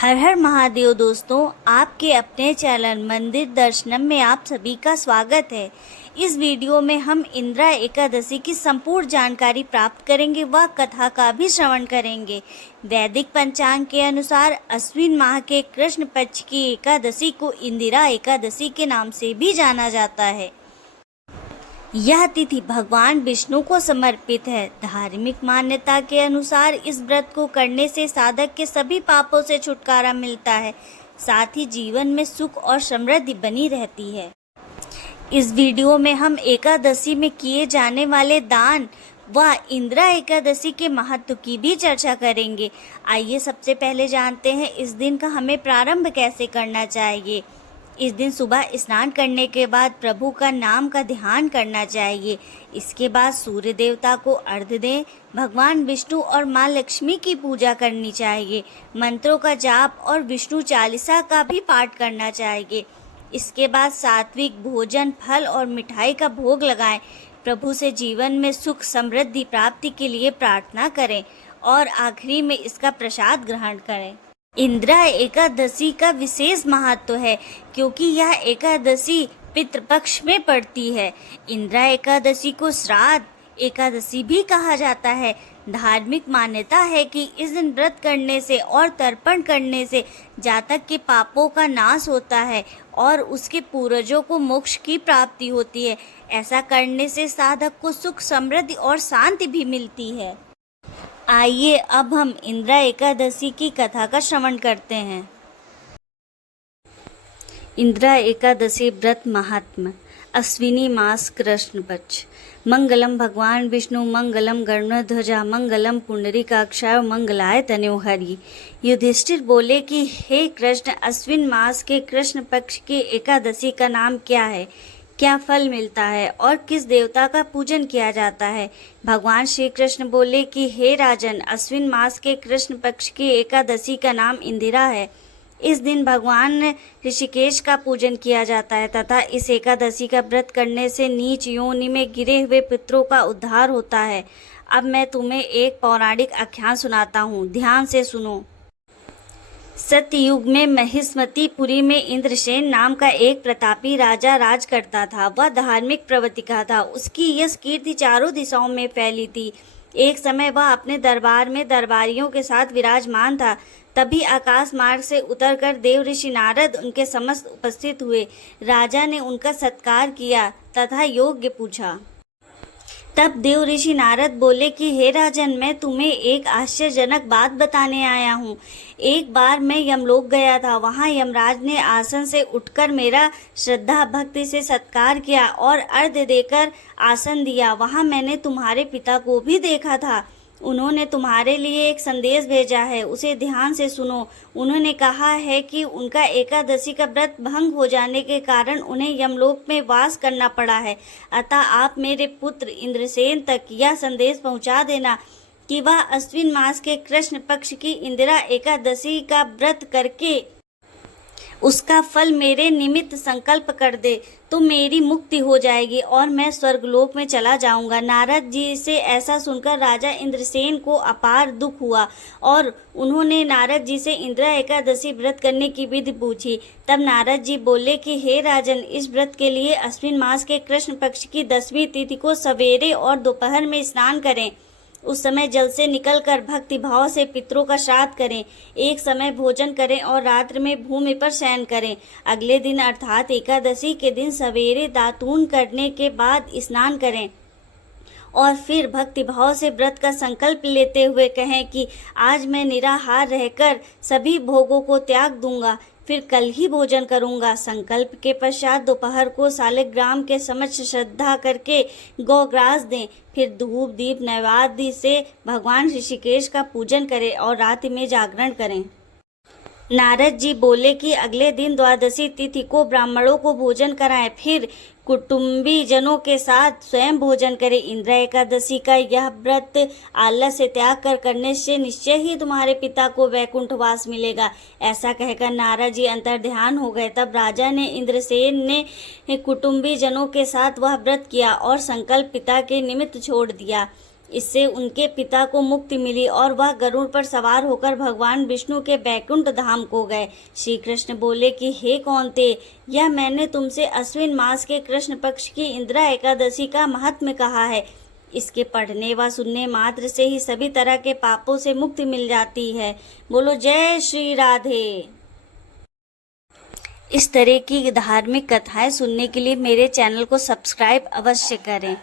हर हर महादेव दोस्तों, आपके अपने चैनल मंदिर दर्शनम में आप सभी का स्वागत है। इस वीडियो में हम इंदिरा एकादशी की संपूर्ण जानकारी प्राप्त करेंगे व कथा का भी श्रवण करेंगे। वैदिक पंचांग के अनुसार अश्विन माह के कृष्ण पक्ष की एकादशी को इंदिरा एकादशी के नाम से भी जाना जाता है। यह तिथि भगवान विष्णु को समर्पित है। धार्मिक मान्यता के अनुसार इस व्रत को करने से साधक के सभी पापों से छुटकारा मिलता है, साथ ही जीवन में सुख और समृद्धि बनी रहती है। इस वीडियो में हम एकादशी में किए जाने वाले दान व इंदिरा एकादशी के महत्व की भी चर्चा करेंगे। आइए सबसे पहले जानते हैं इस दिन का हमें प्रारंभ कैसे करना चाहिए। इस दिन सुबह स्नान करने के बाद प्रभु का नाम का ध्यान करना चाहिए। इसके बाद सूर्य देवता को अर्घ्य दें। भगवान विष्णु और माँ लक्ष्मी की पूजा करनी चाहिए। मंत्रों का जाप और विष्णु चालीसा का भी पाठ करना चाहिए। इसके बाद सात्विक भोजन, फल और मिठाई का भोग लगाएं। प्रभु से जीवन में सुख समृद्धि प्राप्ति के लिए प्रार्थना करें और आखिरी में इसका प्रसाद ग्रहण करें। इंदिरा एकादशी का विशेष महत्व है क्योंकि यह एकादशी पितृपक्ष में पड़ती है। इंदिरा एकादशी को श्राद्ध एकादशी भी कहा जाता है। धार्मिक मान्यता है कि इस दिन व्रत करने से और तर्पण करने से जातक के पापों का नाश होता है और उसके पूर्वजों को मोक्ष की प्राप्ति होती है। ऐसा करने से साधक को सुख समृद्धि और शांति भी मिलती है। आइए अब हम इंदिरा एकादशी की कथा का श्रवण करते हैं। इंदिरा एकादशी व्रत महात्म्य। अश्विनी मास कृष्ण पक्ष। मंगलम भगवान विष्णु मंगलम गरुड़ध्वजा मंगलम पुंडरीकाक्षाय मंगलाय तनयो हरि। युधिष्ठिर बोले कि हे कृष्ण, अश्विन मास के कृष्ण पक्ष की एकादशी का नाम क्या है, क्या फल मिलता है और किस देवता का पूजन किया जाता है। भगवान श्री कृष्ण बोले कि हे राजन, अश्विन मास के कृष्ण पक्ष की एकादशी का नाम इंदिरा है। इस दिन भगवान ऋषिकेश का पूजन किया जाता है तथा इस एकादशी का व्रत करने से नीच योनि में गिरे हुए पितरों का उद्धार होता है। अब मैं तुम्हें एक पौराणिक आख्यान सुनाता हूँ, ध्यान से सुनो। सतयुग में महिष्मतीपुरी में इंद्रसेन नाम का एक प्रतापी राजा राज करता था। वह धार्मिक प्रवृत्ति का था। उसकी यश कीर्ति चारों दिशाओं में फैली थी। एक समय वह अपने दरबार में दरबारियों के साथ विराजमान था। तभी आकाश मार्ग से उतरकर देव ऋषि नारद उनके समस्त उपस्थित हुए। राजा ने उनका सत्कार किया तथा योग्य पूछा। तब देव ऋषि नारद बोले कि हे राजन, मैं तुम्हें एक आश्चर्यजनक बात बताने आया हूँ। एक बार मैं यमलोक गया था। वहाँ यमराज ने आसन से उठकर मेरा श्रद्धा भक्ति से सत्कार किया और अर्घ्य देकर आसन दिया। वहाँ मैंने तुम्हारे पिता को भी देखा था। उन्होंने तुम्हारे लिए एक संदेश भेजा है, उसे ध्यान से सुनो। उन्होंने कहा है कि उनका एकादशी का व्रत भंग हो जाने के कारण उन्हें यमलोक में वास करना पड़ा है। अतः आप मेरे पुत्र इंद्रसेन तक यह संदेश पहुंचा देना कि वह अश्विन मास के कृष्ण पक्ष की इंदिरा एकादशी का व्रत करके उसका फल मेरे निमित्त संकल्प कर दे तो मेरी मुक्ति हो जाएगी और मैं स्वर्गलोक में चला जाऊंगा। नारद जी से ऐसा सुनकर राजा इंद्रसेन को अपार दुख हुआ और उन्होंने नारद जी से इंदिरा एकादशी व्रत करने की विधि पूछी। तब नारद जी बोले कि हे राजन, इस व्रत के लिए अश्विन मास के कृष्ण पक्ष की 10वीं तिथि को सवेरे और दोपहर में स्नान करें। उस समय जल से निकलकर भक्ति भाव से पितरों का श्राद्ध करें। एक समय भोजन करें और रात्रि में भूमि पर शयन करें। अगले दिन अर्थात एकादशी के दिन सवेरे दातून करने के बाद स्नान करें और फिर भक्ति भाव से व्रत का संकल्प लेते हुए कहें कि आज मैं निराहार रहकर सभी भोगों को त्याग दूंगा, फिर कल ही भोजन करूंगा। संकल्प के पश्चात दोपहर को शालिग्राम के समक्ष श्रद्धा करके गौग्रास दें। फिर धूप दीप नैवेद्य से भगवान ऋषिकेश का पूजन करें और रात्रि में जागरण करें। नारद जी बोले कि अगले दिन द्वादशी तिथि को ब्राह्मणों को भोजन कराएं, फिर कुटुंबी जनों के साथ स्वयं भोजन करें। इंदिरा एकादशी का यह व्रत आलस से त्याग कर करने से निश्चय ही तुम्हारे पिता को वैकुंठवास मिलेगा। ऐसा कहकर नारद जी अंतर्ध्यान हो गए। तब राजा ने इंद्रसेन ने कुटुंबी जनों के साथ वह व्रत किया और संकल्प पिता के निमित्त छोड़ दिया। इससे उनके पिता को मुक्ति मिली और वह गरुड़ पर सवार होकर भगवान विष्णु के बैकुंठ धाम को गए। श्री कृष्ण बोले कि हे कौन्ते, यह मैंने तुमसे अश्विन मास के कृष्ण पक्ष की इंदिरा एकादशी का महात्म्य कहा है। इसके पढ़ने व सुनने मात्र से ही सभी तरह के पापों से मुक्ति मिल जाती है। बोलो जय श्री राधे। इस तरह की धार्मिक कथाएं सुनने के लिए मेरे चैनल को सब्सक्राइब अवश्य करें।